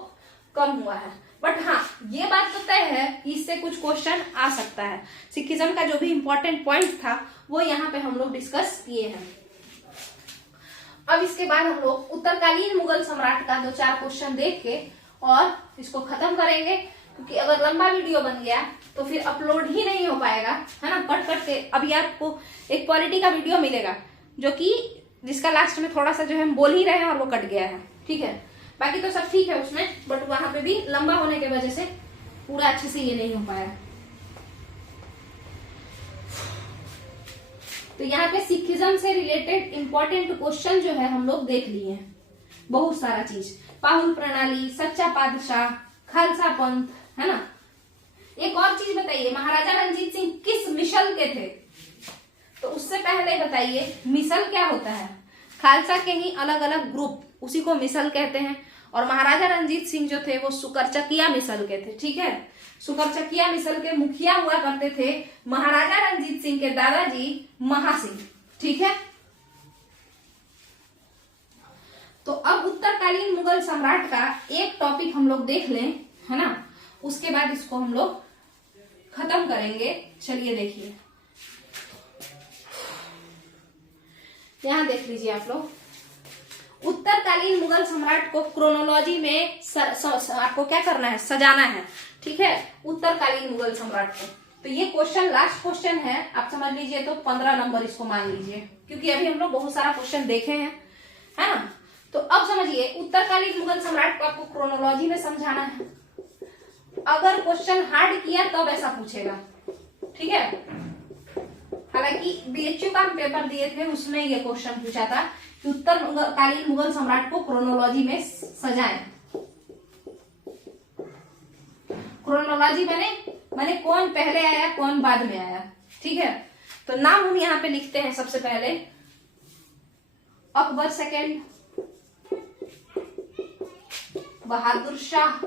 कम हुआ है। बट हाँ, ये बात तो तय है कि इससे कुछ क्वेश्चन आ सकता है। सिखिज्म का जो भी इंपॉर्टेंट पॉइंट था वो यहाँ पे हम लोग डिस्कस किए हैं। अब इसके बाद हम लोग उत्तरकालीन मुगल सम्राट का 2-4 क्वेश्चन देख के और इसको खत्म करेंगे, क्योंकि अगर लंबा वीडियो बन गया तो फिर अपलोड ही नहीं हो पाएगा, है ना, कट कट के। अभी आपको एक पॉलिटी का वीडियो मिलेगा जो कि जिसका लास्ट में थोड़ा सा जो है हम बोल ही रहे हैं और वो कट गया है। ठीक है, बाकी तो सब ठीक है उसमें, बट वहां पे भी लंबा होने की वजह से पूरा अच्छे से ये नहीं हो पाया। तो यहाँ पे सिखिज्म से रिलेटेड इंपॉर्टेंट क्वेश्चन जो है हम लोग देख लिए हैं, बहुत सारा चीज, पाहुल प्रणाली, सच्चा पादशाह, खालसा पंथ, है ना। एक और चीज बताइए, महाराजा रणजीत सिंह किस मिसल के थे? तो उससे पहले बताइए मिसल क्या होता है। खालसा के ही अलग अलग ग्रुप, उसी को मिसल कहते हैं। और महाराजा रणजीत सिंह जो थे वो सुकरचकिया मिसल के थे। ठीक है, सुकरचकिया मिसल के मुखिया हुआ करते थे महाराजा रणजीत सिंह के दादाजी महासिंह। ठीक है, तो अब उत्तरकालीन मुगल सम्राट का एक टॉपिक हम लोग देख लें, है ना, उसके बाद इसको हम लोग खत्म करेंगे। चलिए देखिए, यहां देख लीजिए आप लोग, उत्तरकालीन मुगल सम्राट को क्रोनोलॉजी में आपको क्या करना है, सजाना है। ठीक है, उत्तरकालीन मुगल सम्राट को। तो ये क्वेश्चन लास्ट क्वेश्चन है, आप समझ लीजिए, तो 15 नंबर इसको मान लीजिए, क्योंकि अभी हम लोग बहुत सारा क्वेश्चन देखे हैं, है ना। तो अब समझिए, उत्तरकालीन मुगल सम्राट को आपको क्रोनोलॉजी में समझाना है। अगर क्वेश्चन हार्ड किया तब ऐसा पूछेगा, ठीक है। हालांकि बीएचयू का हम पेपर दिए थे, उसमें ये क्वेश्चन पूछा था कि उत्तरकालीन मुगल सम्राट को क्रोनोलॉजी में सजाएं। क्रोनोलॉजी मैंने कौन पहले आया कौन बाद में आया, ठीक है। तो नाम हम यहाँ पे लिखते हैं। सबसे पहले अकबर सेकेंड, बहादुर शाह,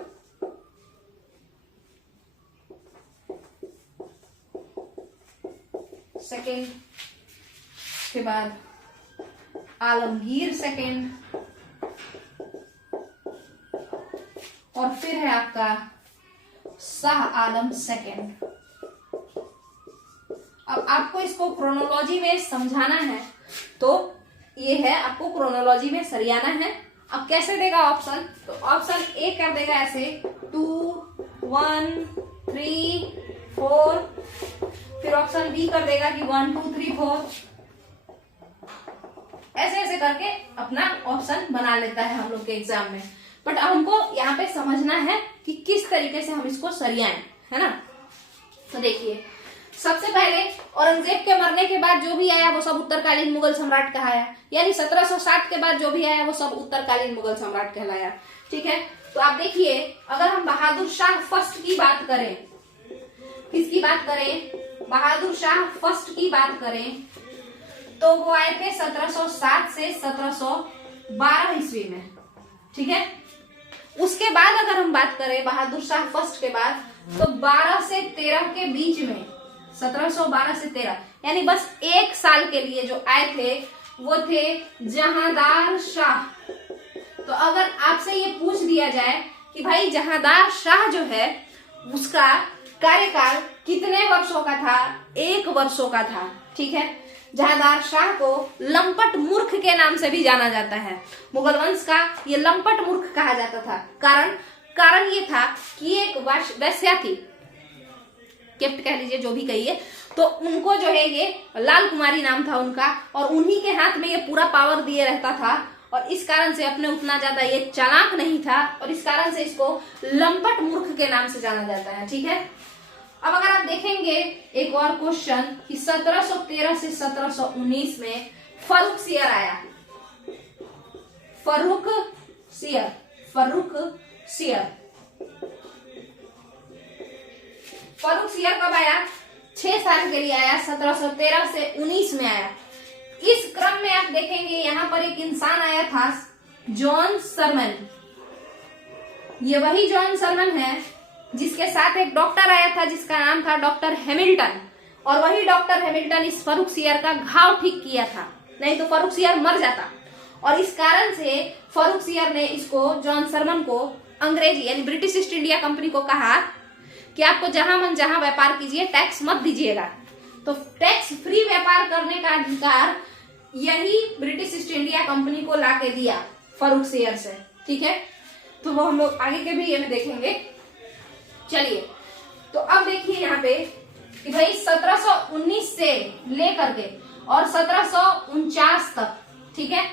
सेकेंड, उसके बाद आलमगीर सेकेंड, और फिर है आपका शाह आलम सेकेंड। अब आपको इसको क्रोनोलॉजी में समझाना है, तो ये है आपको क्रोनोलॉजी में सरियाना है। अब कैसे देगा ऑप्शन, तो ऑप्शन ए कर देगा ऐसे 2 1 3 4, फिर ऑप्शन बी कर देगा कि 1 2 3 4, ऐसे ऐसे करके अपना ऑप्शन बना लेता है हम लोग के एग्जाम में। बट हमको यहाँ पे समझना है कि किस तरीके से हम इसको सरियाएं, है ना। तो देखिए, सबसे पहले औरंगजेब के मरने के बाद जो भी आया वो सब उत्तरकालीन मुगल सम्राट कहाया, यानी 1760 के बाद जो भी आया वो सब उत्तरकालीन मुगल सम्राट कहलाया, ठीक है। तो आप देखिए, अगर हम बहादुर शाह फर्स्ट की बात करें, किसकी बात करें, बहादुर शाह फर्स्ट की बात करें, तो वो आए थे 1707 से 1712 ईस्वी में, ठीक है। उसके बाद अगर हम बात करें बहादुर शाह फर्स्ट के बाद, तो 12 से 13 के बीच में, 1712 से 13, यानी बस 1 साल के लिए जो आए थे वो थे जहांदार शाह। तो अगर आपसे ये पूछ दिया जाए कि भाई जहांदार शाह जो है उसका कार्यकाल कितने वर्षों का था, 1 वर्षों का था, ठीक है। जहांदार शाह को लंपट मूर्ख के नाम से भी जाना जाता है। मुगल वंश का ये लंपट मूर्ख कहा जाता था। कारण ये था कि एक वैश्या थी, केप्ट कह लीजिए, जो भी कहिए, तो उनको जो है ये लाल कुमारी नाम था उनका, और उन्हीं के हाथ में ये पूरा पावर दिए रहता था, और इस कारण से अपने उतना ज्यादा ये चालाक नहीं था, और इस कारण से इसको लंपट मूर्ख के नाम से जाना जाता है, ठीक है। अब अगर आप देखेंगे एक और क्वेश्चन कि 1713 से 1719 में फर्रुख सियर आया, फर्रुख सियर कब आया, 6 साल के लिए आया, 1713 से 19 में आया। इस क्रम में आप देखेंगे यहाँ पर एक इंसान आया था, जॉन सरमन। ये वही जॉन सरमन है जिसके साथ एक डॉक्टर आया था जिसका नाम था डॉक्टर हैमिल्टन, और वही डॉक्टर हैमिल्टन इस फर्रुख सियर का घाव ठीक किया था, नहीं तो फर्रुख सियर मर जाता। और इस कारण से फर्रुख सियर ने इसको, जॉन सरमन को, अंग्रेजी यानी ब्रिटिश ईस्ट इंडिया कंपनी को कहा कि आपको जहां मन जहां व्यापार कीजिए, टैक्स मत दीजिएगा। तो टैक्स फ्री व्यापार करने का अधिकार यही ब्रिटिश ईस्ट इंडिया कंपनी को लाके दिया फर्रुख सियर से, ठीक है। तो वो हम लोग आगे के भी ये में देखेंगे। चलिए, तो अब देखिए यहाँ पे कि भाई 1719 से लेकर के और 1749 तक, ठीक है,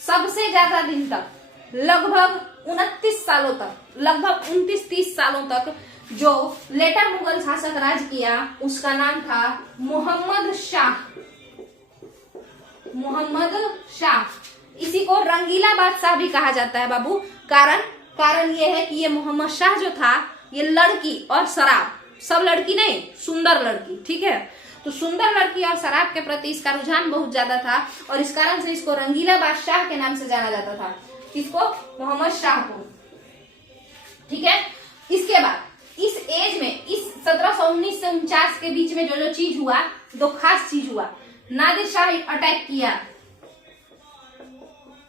सबसे ज्यादा दिन तक, लगभग 29 सालों तक, लगभग 29-30 सालों तक जो लेटर मुगल शासक राज किया उसका नाम था मोहम्मद शाह। इसी को रंगीला बादशाह भी कहा जाता है बाबू। कारण ये है कि ये मोहम्मद शाह जो था, ये लड़की और शराब, सब लड़की नहीं, सुंदर लड़की, ठीक है। तो सुंदर लड़की और शराब के प्रति इसका रुझान बहुत ज्यादा था, और इस कारण से इसको रंगीला बादशाह के नाम से जाना जाता था, किसको, मोहम्मद शाह को, ठीक है। इसके बाद इस एज में, इस 1719 से 49 के बीच में जो चीज हुआ, दो खास चीज हुआ। नादिर शाह अटैक किया।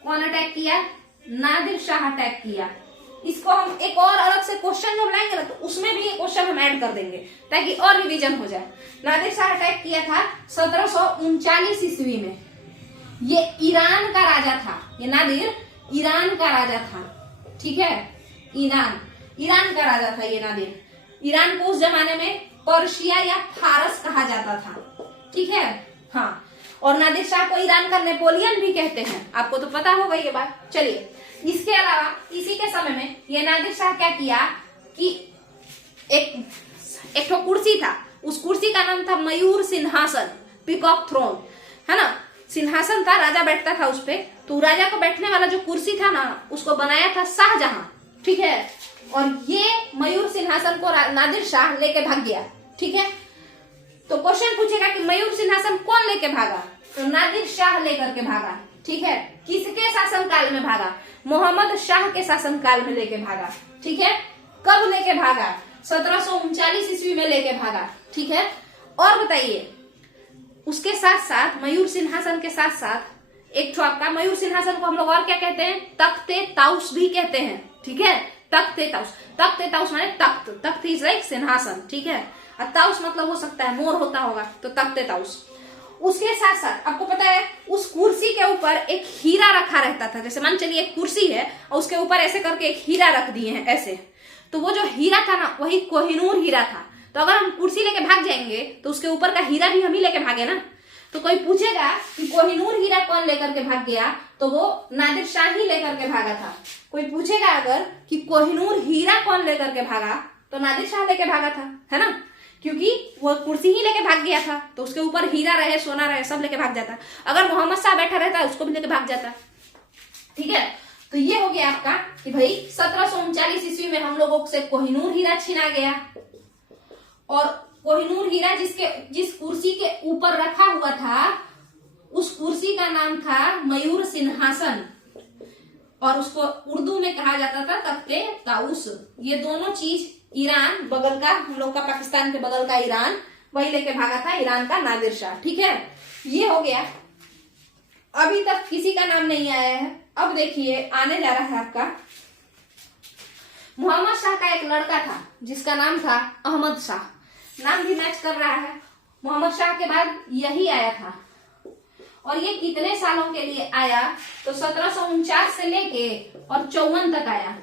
कौन अटैक किया, नादिर शाह अटैक किया। इसको हम एक और अलग से क्वेश्चन जब लाएंगे ना, तो उसमें भी ये क्वेश्चन हम ऐड कर देंगे ताकि और रिवीजन हो जाए। नादिर शाह अटैक किया था 1739 ईस्वी में। ये ईरान का राजा था, ये नादिर ईरान का राजा था, ठीक है। ईरान का राजा था ये नादिर। ईरान को उस जमाने में पर्शिया या फारस कहा जाता था, ठीक है, हाँ। और नादिर शाह को ईरान का नेपोलियन भी कहते हैं, आपको तो पता होगा ये बात। चलिए, इसके अलावा इसी के समय में ये नादिर शाह क्या किया कि एक तो कुर्सी था, उस कुर्सी का नाम था मयूर सिंहासन, पीकॉक थ्रोन, है ना। सिंहासन था, राजा बैठता था उस पे। तो राजा को बैठने वाला जो कुर्सी था ना, उसको बनाया था शाहजहां, ठीक है। और ये मयूर सिंहासन को नादिर शाह लेके भाग गया, ठीक है। तो क्वेश्चन पूछेगा कि मयूर सिंहासन कौन लेके भागा, तो नादिर शाह लेकर के भागा, ठीक है। किसके शासनकाल में भागा, मोहम्मद शाह के शासनकाल में लेके भागा, ठीक है। कब लेके भागा, 1739 ईस्वी में लेके भागा, ठीक है। और बताइए, उसके साथ साथ मयूर सिंहासन के साथ साथ एक आपका मयूर सिंहासन को हम लोग और क्या कहते हैं, तख्ते ताउस भी कहते हैं, ठीक है। तख्ते ताउस माने तख्त, तख्त इज लाइक सिंहासन, ठीक है। और ताउस मतलब हो सकता है मोर होता होगा, तो तख्ते ताउस। उसके साथ साथ आपको पता है उस कुर्सी के ऊपर एक हीरा रखा रहता था। जैसे मान चलिए एक कुर्सी है और उसके ऊपर ऐसे करके एक हीरा रख दिए हैं ऐसे, तो वो जो हीरा था ना, वही कोहिनूर हीरा था। तो अगर हम कुर्सी लेके भाग जाएंगे तो उसके ऊपर का हीरा भी हम ही लेके भागे ना। तो कोई पूछेगा कि कोहिनूर हीरा कौन लेकर के भाग गया, तो वो नादिर शाह ही लेकर के भागा था। कोई पूछेगा अगर कि कोहिनूर हीरा कौन लेकर के भागा, तो नादिर शाह लेके भागा था, है ना, क्योंकि वो कुर्सी ही लेके भाग गया था। तो उसके ऊपर हीरा रहे, सोना रहे, सब लेके भाग जाता। अगर मोहम्मद शाह बैठा रहता उसको भी लेके भाग जाता, ठीक है। तो ये हो गया आपका कि भाई 1739 ईस्वी में हम लोगों से कोहिनूर हीरा छीना गया। और कोहिनूर हीरा जिस कुर्सी के ऊपर रखा हुआ था, उस कुर्सी का नाम था मयूर सिंहासन, और उसको उर्दू में कहा जाता था तख्ते ताउस। ये दोनों चीज ईरान बगल का, हम लोग का पाकिस्तान के बगल का ईरान, वही लेके भागा था, ईरान का नादिर शाह, ठीक है। ये हो गया। अभी तक किसी का नाम नहीं आया है। अब देखिए आने जा रहा है आपका मोहम्मद शाह का एक लड़का था जिसका नाम था अहमद शाह। नाम भी मैच कर रहा है। मोहम्मद शाह के बाद यही आया था। और ये कितने सालों के लिए आया, तो 1749 से लेके और 54 तक आया,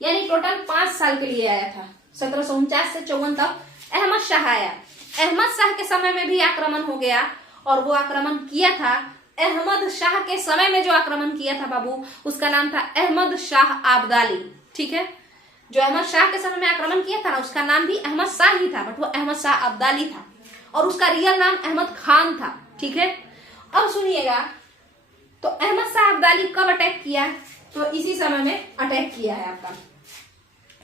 यानी टोटल 5 साल के लिए आया था। 1749 से 54 तक अहमद शाह आया। अहमद शाह के समय में भी आक्रमण हो गया, और वो आक्रमण किया था अहमद शाह के समय में जो आक्रमण किया था बाबू, उसका नाम था अहमद शाह अब्दाली, ठीक है। जो अहमद शाह के समय में आक्रमण किया था ना, उसका नाम भी अहमद शाह ही था, बट वो अहमद शाह अब्दाली था, और उसका रियल नाम अहमद खान था, ठीक है। अब सुनिएगा, तो अहमद शाह अब्दाली कब अटैक किया, तो इसी समय में अटैक किया है आपका,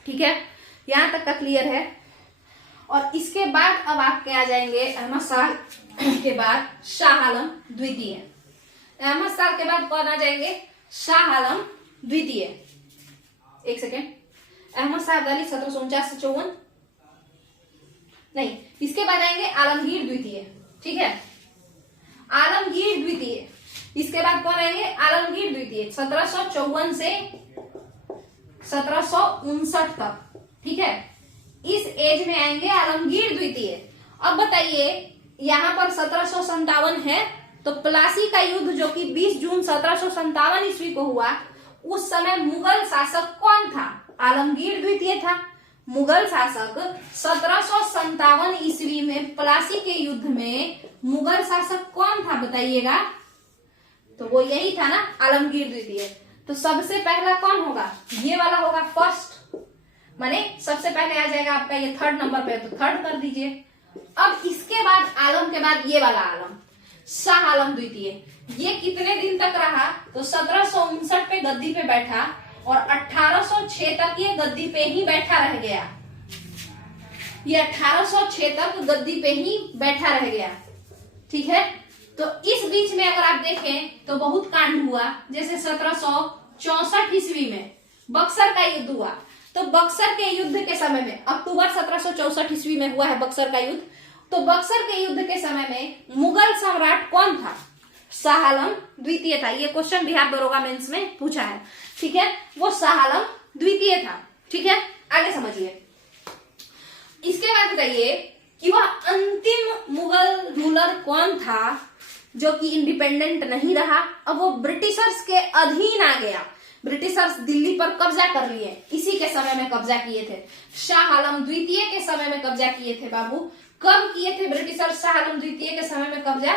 ठीक है। यहां तक का क्लियर है। और इसके बाद अब आपके आ जाएंगे अहमद शाह के बाद शाह आलम द्वितीय। अहमद शाह के बाद कौन आ जाएंगे, शाह आलम द्वितीय। एक सेकेंड, अहमद शाह अब्दाली 1749 से 54 नहीं, इसके बाद आएंगे आलमगीर द्वितीय, ठीक है। आलमगीर द्वितीय, इसके बाद कौन आएंगे, आलमगीर द्वितीय 1754 से 1759 तक, ठीक है। इस एज में आएंगे आलमगीर द्वितीय। अब बताइए, यहाँ पर 1757 है, तो प्लासी का युद्ध जो कि 20 जून 1757 ईस्वी को हुआ, उस समय मुगल शासक कौन था, आलमगीर द्वितीय था। मुगल शासक 1757 ईस्वी में प्लासी के युद्ध में मुगल शासक कौन था बताइएगा, तो वो यही था ना, आलमगीर द्वितीय। तो सबसे पहला कौन होगा, ये वाला होगा फर्स्ट, माने सबसे पहले आ जाएगा आपका ये थर्ड नंबर पे, तो थर्ड कर दीजिए। अब इसके बाद आलम के बाद ये वाला आलम, शाह आलम द्वितीय, ये कितने दिन तक रहा, तो 1759 पे गद्दी पे बैठा, और 1806 तक ये गद्दी पे ही बैठा रह गया। ये 1806 तक गद्दी पे ही बैठा रह गया, ठीक है। तो इस बीच में अगर आप देखें तो बहुत कांड हुआ। जैसे 1764 ईस्वी में बक्सर का युद्ध हुआ, तो बक्सर के युद्ध के समय में, अक्टूबर 1764 ईस्वी में हुआ है बक्सर का युद्ध। तो बक्सर के युद्ध के समय में मुगल सम्राट कौन था, शाह आलम द्वितीय था। ये क्वेश्चन बिहार दरोगा मेंस में पूछा है, ठीक है। वो शाह आलम द्वितीय था, ठीक है। आगे समझिए। इसके बाद बताइए कि वह अंतिम मुगल रूलर कौन था जो कि इंडिपेंडेंट नहीं रहा, अब वो ब्रिटिशर्स के अधीन आ गया। ब्रिटिशर्स दिल्ली पर कब्जा कर लिए, इसी के समय में कब्जा किए थे। शाह आलम द्वितीय के समय में कब्जा किए थे बाबू। कब किए थे ब्रिटिशर्स शाह आलम द्वितीय के समय में कब्जा,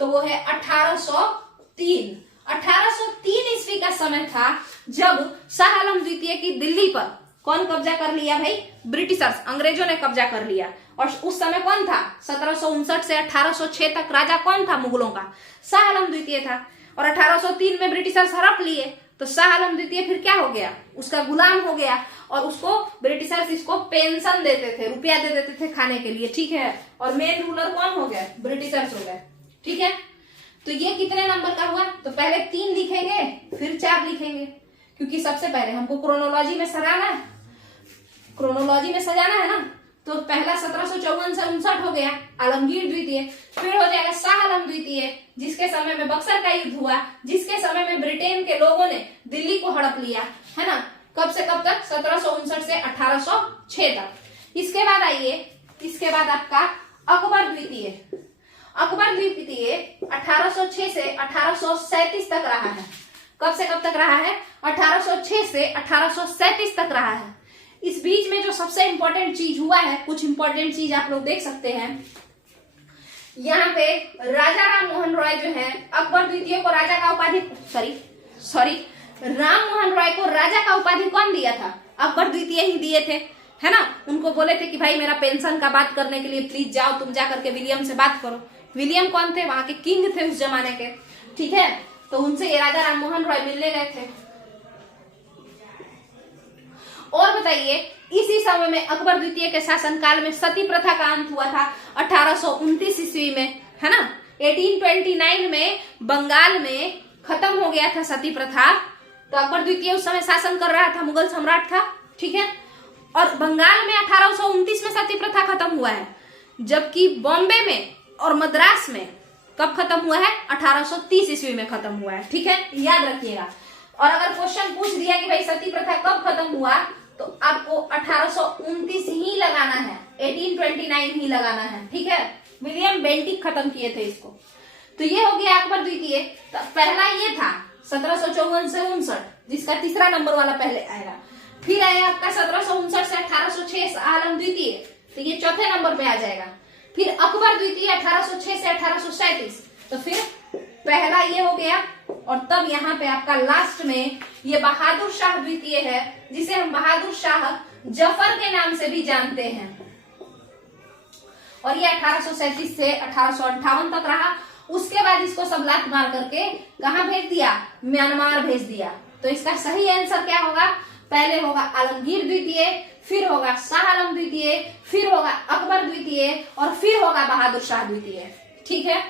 तो वो है 1803। 1803 ईस्वी का समय था जब शाह आलम द्वितीय की दिल्ली पर कौन कब्जा कर लिया भाई? ब्रिटिशर्स, अंग्रेजों ने कब्जा कर लिया। और उस समय कौन था? 1759 से 1806 तक राजा कौन था मुगलों का? शाह आलम द्वितीय था। और 1803 में ब्रिटिशर्स हड़प लिए, तो शाह आलम द्वितीय फिर क्या हो गया? उसका गुलाम हो गया। और उसको ब्रिटिशर्स इसको पेंशन देते थे, रुपया दे देते थे खाने के लिए, ठीक है। और मेन रूलर कौन हो गया? ब्रिटिशर्स हो गए, ठीक है। तो ये कितने नंबर का हुआ? तो पहले 3 लिखेंगे, फिर 4 लिखेंगे, क्योंकि सबसे पहले हमको क्रोनोलॉजी में सजाना है, क्रोनोलॉजी में सजाना है ना। तो पहला 1754 से 59 हो गया, आलमगीर द्वितीय। फिर हो जाएगा शाह आलम द्वितीय, जिसके समय में बक्सर का युद्ध हुआ, जिसके समय में ब्रिटेन के लोगों ने दिल्ली को हड़प लिया, है ना। कब से कब तक? 1759 से 1806 तक। इसके बाद आइए, इसके बाद आपका अकबर द्वितीय। अकबर द्वितीय 1806 से 1837 तक रहा है। कब से कब तक रहा है? 1806 से 1837 तक रहा है। इस बीच में जो सबसे इंपॉर्टेंट चीज हुआ है, कुछ इंपॉर्टेंट चीज आप लोग देख सकते हैं। यहाँ पे राजा राम मोहन रॉय जो है, अकबर द्वितीय को राजा का उपाधि राम मोहन रॉय को राजा का उपाधि कौन दिया था? अकबर द्वितीय ही दिए थे, है ना। उनको बोले थे कि भाई मेरा पेंशन का बात करने के लिए प्लीज जाओ, तुम जा करके विलियम से बात करो। विलियम कौन थे? वहां के किंग थे उस जमाने के, ठीक है। तो उनसे ये राजा राम मोहन रॉय मिलने गए थे। और बताइए, इसी समय में अकबर द्वितीय के शासनकाल में सती प्रथा का अंत हुआ था 1829 ईस्वी में, है ना। 1829 में बंगाल में खत्म हो गया था सती प्रथा। तो अकबर द्वितीय उस समय शासन कर रहा था, मुगल सम्राट था, ठीक है। और बंगाल में 1829 में सती प्रथा खत्म हुआ है, जबकि बॉम्बे में और मद्रास में कब खत्म हुआ है? 1830 ईस्वी में खत्म हुआ है, ठीक है, याद रखिएगा। और अगर क्वेश्चन पूछ दिया कि भाई सती प्रथा कब खत्म हुआ, तो आपको 1829 ही लगाना है, 1829 ही लगाना है, ठीक है। विलियम बेंटिक खत्म किए थे इसको। तो ये हो गया अकबर द्वितीय। तो पहला ये था 1754 से 59, जिसका तीसरा नंबर वाला पहले आएगा। फिर आएगा आपका 1759 से 1806 आलम द्वितीय, तो ये चौथे नंबर पे आ जाएगा। फिर अकबर द्वितीय 1806 से 1837, तो फिर पहला ये हो गया। और तब यहाँ पे आपका लास्ट में ये बहादुर शाह द्वितीय है, जिसे हम बहादुर शाह जफर के नाम से भी जानते हैं। और ये 1837 से 1858 तक रहा। उसके बाद इसको सब लात मार करके कहाँ भेज दिया? म्यांमार भेज दिया। तो इसका सही आंसर क्या होगा? पहले होगा आलमगीर द्वितीय, फिर होगा शाह आलम द्वितीय, फिर होगा अकबर द्वितीय, और फिर होगा बहादुर शाह द्वितीय, ठीक है।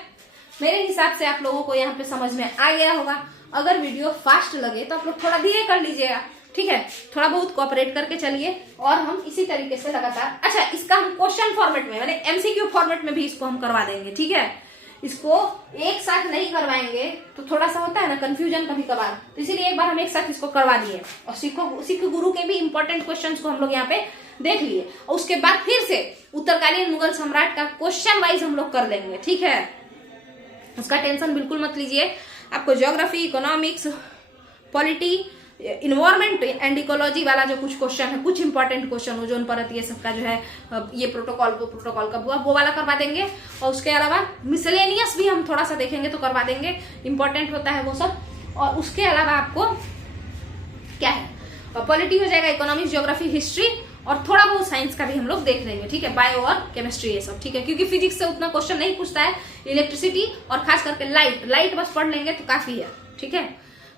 मेरे हिसाब से आप लोगों को यहाँ पे समझ में आ गया होगा। अगर वीडियो फास्ट लगे तो आप लोग थोड़ा धीरे कर लीजिएगा, ठीक है। थोड़ा बहुत कोऑपरेट करके चलिए, और हम इसी तरीके से लगातार। अच्छा, इसका हम क्वेश्चन फॉर्मेट में, यानी एमसीक्यू फॉर्मेट में भी इसको हम करवा देंगे, ठीक है। इसको एक साथ नहीं करवाएंगे तो थोड़ा सा होता है ना कंफ्यूजन कभी कभार, तो इसीलिए एक बार हम एक साथ इसको करवा दिए। और सिख गुरु के भी इंपॉर्टेंट क्वेश्चंस को हम लोग यहाँ पे देख लिए, और उसके बाद फिर से उत्तरकालीन मुगल सम्राट का क्वेश्चन वाइज हम लोग कर लेंगे, ठीक है। उसका टेंशन बिल्कुल मत लीजिए। आपको geography, economics, polity, environment and ecology वाला जो कुछ क्वेश्चन है, कुछ इंपॉर्टेंट क्वेश्चन, ओजोन परत, ये सबका जो है, ये प्रोटोकॉल कब हुआ, वो वाला करवा देंगे। और उसके अलावा मिसलेनियस भी हम थोड़ा सा देखेंगे तो करवा देंगे, इंपॉर्टेंट होता है वो सब। और उसके अलावा आपको क्या है, पॉलिटी हो जाएगा, इकोनॉमिक्स, ज्योग्राफी, हिस्ट्री, और थोड़ा बहुत साइंस का भी हम लोग देख लेंगे, ठीक है। बायो और केमिस्ट्री, ये सब, ठीक है। क्योंकि फिजिक्स से उतना क्वेश्चन नहीं पूछता है, इलेक्ट्रिसिटी और खास करके लाइट बस पढ़ लेंगे तो काफी है, ठीक है।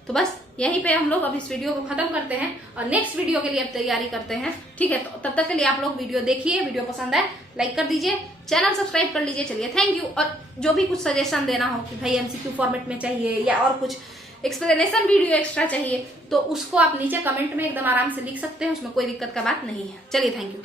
तो बस यहीं पे हम लोग अब इस वीडियो को खत्म करते हैं, और नेक्स्ट वीडियो के लिए अब तैयारी करते हैं, ठीक है। तो तब तक के लिए आप लोग वीडियो देखिए, वीडियो पसंद आए लाइक कर दीजिए, चैनल सब्सक्राइब कर लीजिए। चलिए, थैंक यू। और जो भी कुछ सजेशन देना हो कि भाई एमसीक्यू फॉर्मेट में चाहिए या और कुछ एक्सप्लेनेशन वीडियो एक्स्ट्रा चाहिए, तो उसको आप नीचे कमेंट में एकदम आराम से लिख सकते हैं, उसमें कोई दिक्कत का बात नहीं है। चलिए, थैंक यू।